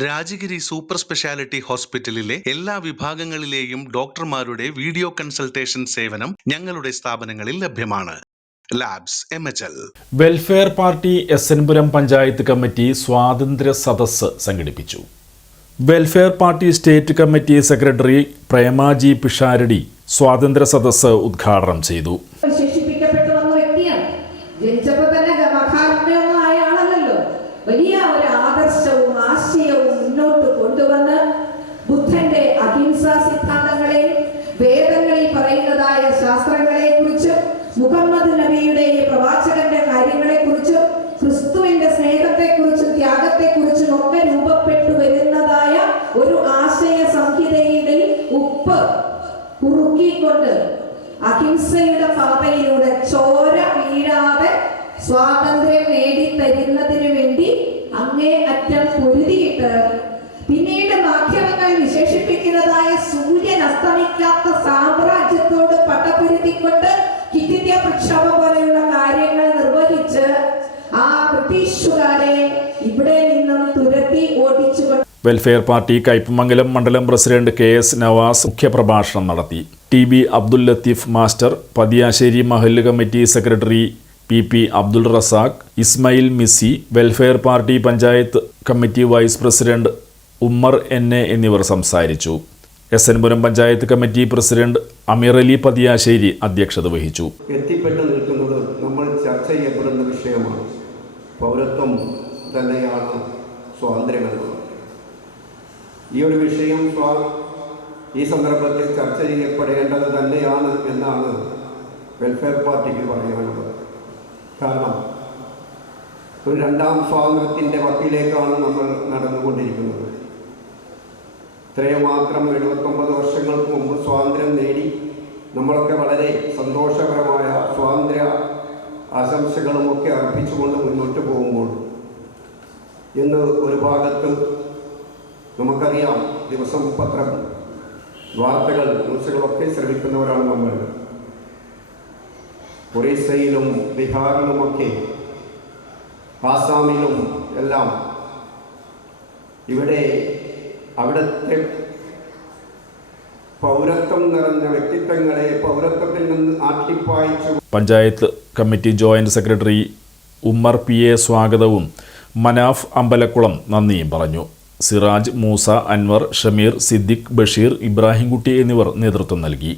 Rajagiri super speciality ഹോസ്പിറ്റലിലെ എല്ലാ വിഭാഗങ്ങളിലെയും ഡോക്ടർമാരുടെ വീഡിയോ കൺസൾട്ടേഷൻ സേവനം ഞങ്ങളുടെ സ്ഥാപനങ്ങളിൽ ലഭ്യമാണ്. Labs M H L. Welfare party S എൻപുരം panchayat committee സ്വാതന്ത്ര്യ സദസ്സ് സംഘടിപ്പിച്ചു. Welfare party state committee secretary Premaji Pisharadi സ്വാതന്ത്ര്യ സദസ്സ് ഉദ്ഘാടനം ചെയ്തു. വിശേഷിപ്പിക്കപ്പെട്ടു വന്ന വ്യക്തിയാണ്. ജനിച്ചപ്പോ തന്നെ വലിയ ഒരു ആദർശവും പറയുന്നതായ ശാസ്ത്രങ്ങളെ കുറിച്ചും മുഹമ്മദ് നബിയുടെ പ്രവാചകന്റെ കാര്യങ്ങളെ കുറിച്ചും ക്രിസ്തുവിന്റെ സ്നേഹത്തെ കുറിച്ചും ത്യാഗത്തെ കുറിച്ചും ഒക്കെ രൂപപ്പെട്ടു വരുന്നതായ ഒരു ആശയ സംഹിതയുടെ ഉപ്പ് കുറുക്കിക്കൊണ്ട് അഹിംസയുടെ പാതയിലൂടെ ചോര വീഴാതെ സ്വാതന്ത്ര്യം നേടിത്തരുന്നതിന് വേണ്ടി അങ്ങേ അറ്റം പൊരുതിയിട്ട് പിന്നീട് മാധ്യമങ്ങൾ വിശേഷിപ്പിക്കുന്നതായ സൂര്യൻ അസ്തമിക്കാത്ത സാമ്രാജ്യത്തോട് വെൽഫെയർ പാർട്ടി കയ്പമംഗലം മണ്ഡലം പ്രസിഡന്റ് കെ എസ് നവാസ് മുഖ്യപ്രഭാഷണം നടത്തി. T B Abdul Latheef master Pathiyassery മഹല്ല് committee secretary P P Abdul Razak Ismail മിസി welfare party panchayat committee vice president Ummer N A എന്നിവർ സംസാരിച്ചു. S എൻപുരം panchayat committee president Ameer Ali Pathiyassery അധ്യക്ഷത വഹിച്ചു. എത്തിപ്പെട്ടു നിൽക്കുന്നത് നമ്മൾ ചർച്ച ചെയ്യപ്പെടുന്ന വിഷയമാണ്. പൗരത്വം തന്നെയാണ് സ്വാതന്ത്ര്യം എന്നുള്ളത് ഈ ഒരു വിഷയം ഈ സന്ദർഭത്തിൽ ചർച്ച ചെയ്യപ്പെടേണ്ടത് തന്നെയാണ് എന്നാണ് വെൽഫെയർ പാർട്ടിക്ക് പറയാനുള്ളത്. കാരണം ഒരു രണ്ടാം സ്വാതന്ത്ര്യത്തിന്റെ വക്കിലേക്കാണ് നമ്മൾ നടന്നുകൊണ്ടിരിക്കുന്നത്. ഇത്രയും മാത്രം എഴുപത്തൊമ്പത് വർഷങ്ങൾക്ക് മുമ്പ് സ്വാതന്ത്ര്യം നേടി നമ്മളൊക്കെ വളരെ സന്തോഷകരമായ സ്വാതന്ത്ര്യ ആശംസകളുമൊക്കെ അർപ്പിച്ചുകൊണ്ട് മുന്നോട്ട് പോകുമ്പോൾ ഇന്ന് ഒരു ഭാഗത്ത് നമുക്കറിയാം ദിവസം പത്രം വാർത്തകൾ ന്യൂസുകളൊക്കെ ശ്രമിക്കുന്നവരാണ് നമ്മൾ. ഒറീസയിലും ബീഹാറിലുമൊക്കെ ആസാമിലും എല്ലാം ഇവിടെ അവിടുത്തെ പൗരത്വം നിറഞ്ഞ വ്യക്തിത്വങ്ങളെ പൗരത്വത്തിൽ നിന്ന് ആട്ടിപ്പായിച്ചു panchayat committee joint secretary Ummer P A സ്വാഗതവും മനാഫ് അമ്പലക്കുളം നന്ദിയും പറഞ്ഞു. സിറാജ് മൂസ അൻവർ ഷമീർ സിദ്ദിഖ് ബഷീർ ഇബ്രാഹിംകുട്ടി എന്നിവർ നേതൃത്വം നൽകി.